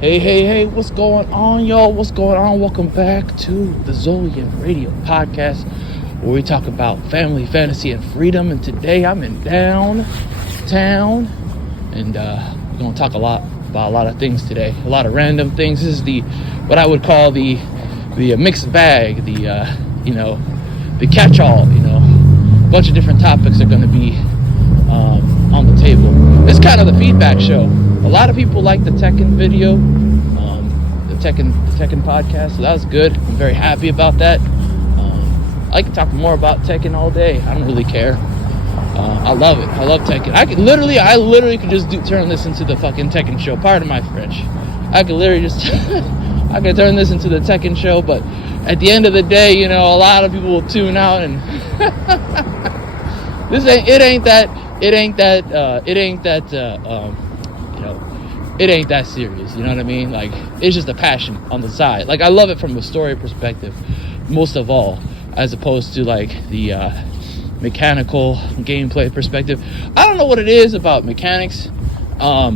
Hey, what's going on, y'all? What's going on? Welcome back to the ZolYin Radio Podcast, where we talk about family, fantasy, and freedom. And today I'm in downtown, and we're going to talk about a lot of things today, a lot of random things. This is what I would call the mixed bag, the catch-all, a bunch of different topics are going to be on the table. It's kind of the feedback show. A lot of people like the Tekken video, the Tekken podcast, so that was good. I'm very happy about that. I can talk more about Tekken all day. I don't really care. I love it. I love Tekken. I literally could just turn this into the fucking Tekken show. Pardon my French. I could literally just I could turn this into the Tekken show, but at the end of the day, a lot of people will tune out, and it ain't that serious, you know what I mean? Like, it's just a passion on the side. Like, I love it from a story perspective, most of all, as opposed to like the mechanical gameplay perspective. I don't know what it is about mechanics. For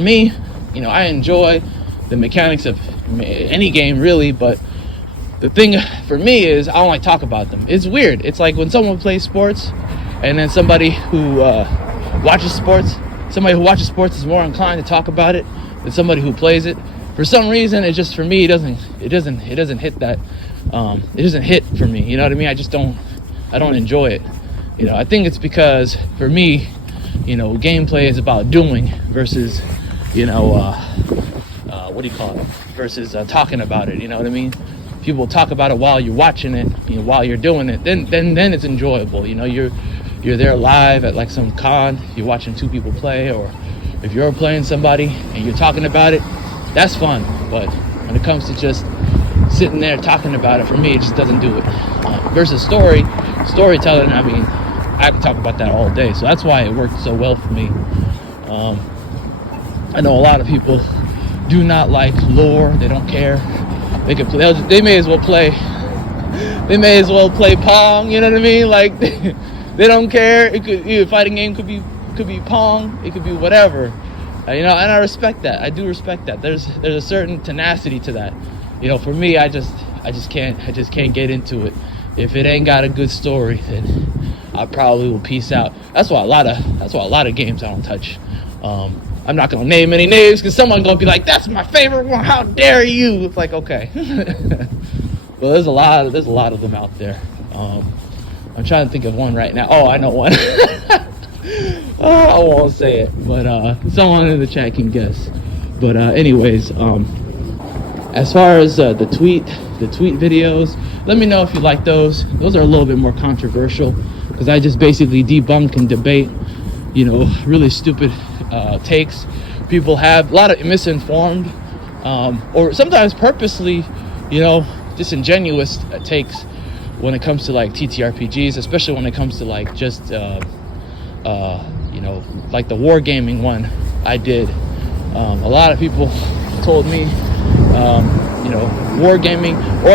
me, I enjoy the mechanics of any game really, but the thing for me is I don't like talk about them. It's weird. It's like when someone plays sports, and then somebody who watches sports is more inclined to talk about it than somebody who plays it. For some reason, it just, for me, it doesn't hit that. It doesn't hit for me. You know what I mean? I don't enjoy it. I think it's because for me, gameplay is about doing versus, versus talking about it. You know what I mean? People talk about it while you're watching it, while you're doing it. Then it's enjoyable. You're there live at like some con, you're watching two people play, or if you're playing somebody and you're talking about it, that's fun. But when it comes to just sitting there talking about it, for me, it just doesn't do it. Versus storytelling, I could talk about that all day. So that's why it worked so well for me. I know a lot of people do not like lore. They don't care. They may as well play Pong, you know what I mean? Like, they don't care. A fighting game could be Pong. It could be whatever. And I respect that. I do respect that. There's a certain tenacity to that. For me, I just can't get into it. If it ain't got a good story, then I probably will peace out. That's why a lot of games I don't touch. I'm not gonna name any names because someone's gonna be like, "That's my favorite one. How dare you?" It's like, okay. Well, there's a lot of them out there. I'm trying to think of one right now. Oh, I know one. I won't say it, but someone in the chat can guess. But anyways, as far as the tweet videos, let me know if you like those. Those are a little bit more controversial because I just basically debunk and debate, really stupid takes people have. A lot of misinformed, or sometimes purposely, disingenuous takes when it comes to like TTRPGs, especially when it comes to like just like the wargaming one I did. A lot of people told me wargaming, or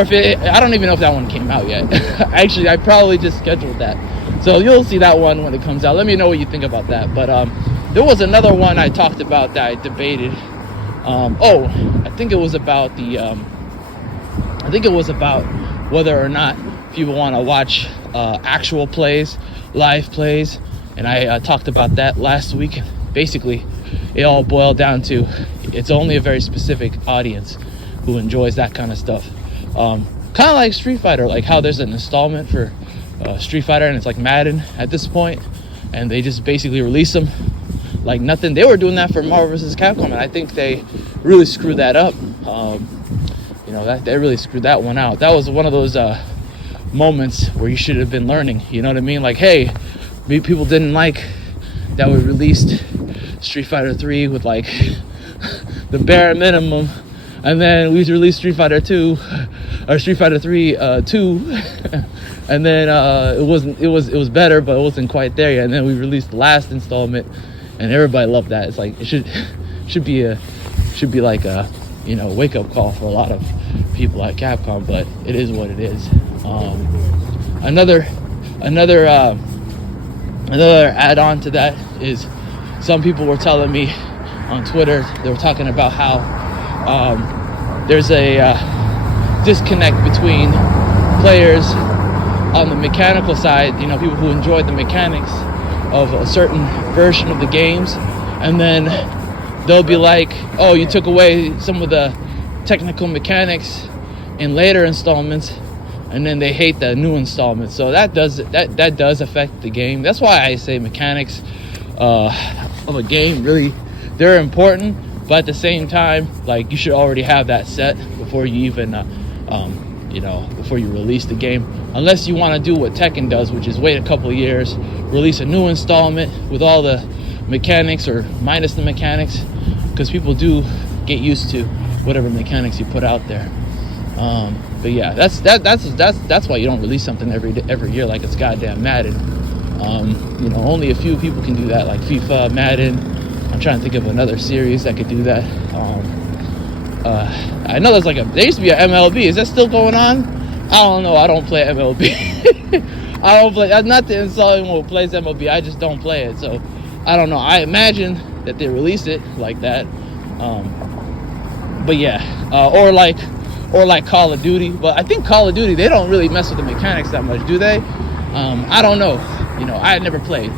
I don't even know if that one came out yet. Actually, I probably just scheduled that, so you'll see that one when it comes out. Let me know what you think about that. But there was another one I talked about that I debated. I think it was about whether or not people want to watch actual plays, live plays, and I talked about that last week. Basically, it all boiled down to it's only a very specific audience who enjoys that kind of stuff. Kind of like Street Fighter, like how there's an installment for Street Fighter, and it's like Madden at this point, and they just basically release them like nothing. They were doing that for Marvel vs. Capcom, and I think they really screwed that up. They really screwed that one out. That was one of those moments where you should have been learning. You know what I mean? Like, hey, people didn't like that we released Street Fighter 3 with like the bare minimum, and then we released Street Fighter 2 or Street Fighter 3 2 and then it was better, but it wasn't quite there yet, and then we released the last installment and everybody loved that. It's like it should be like a wake up call for a lot of people at Capcom, but it is what it is. Another add-on to that is some people were telling me on Twitter. They were talking about how there's a disconnect between players on the mechanical side, you know, people who enjoy the mechanics of a certain version of the games, and then they'll be like, oh, you took away some of the technical mechanics in later installments, and then they hate the new installments. So that does affect the game. That's why I say mechanics of a game, really, they're important, but at the same time, like, you should already have that set before you even before you release the game, unless you want to do what Tekken does, which is wait a couple of years, release a new installment with all the mechanics or minus the mechanics, because people do get used to whatever mechanics you put out there. But yeah, that's why you don't release something every year like it's goddamn Madden. Only a few people can do that, like FIFA, Madden. I'm trying to think of another series that could do that. I know there used to be an MLB. Is that still going on? I don't know. I don't play MLB. I don't play. That's not the insulting who plays MLB. I just don't play it. So I don't know. I imagine that they release it like that. But yeah, or like Call of Duty. But I think Call of Duty, they don't really mess with the mechanics that much, do they? I don't know. I never played.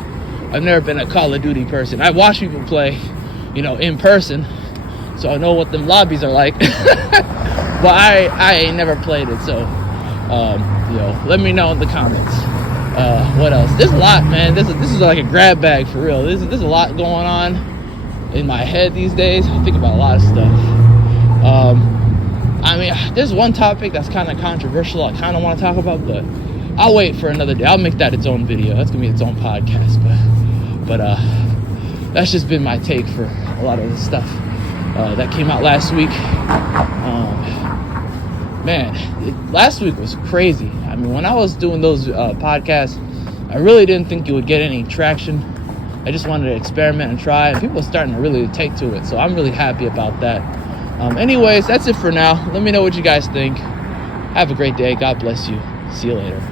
I've never been a Call of Duty person. I watch people play, in person, so I know what them lobbies are like. But I ain't never played it, so let me know in the comments. What else? There's a lot, man. This is like a grab bag for real. There's a lot going on in my head these days. I think about a lot of stuff. There's one topic that's kind of controversial I kind of want to talk about, but I'll wait for another day. I'll make that its own video. That's gonna be its own podcast. But that's just been my take for a lot of the stuff that came out last week. Last week was crazy. When I was doing those podcasts, I really didn't think it would get any traction. I just wanted to experiment and try, and people are starting to really take to it. So I'm really happy about that. Anyways, that's it for now. Let me know what you guys think. Have a great day. God bless you. See you later.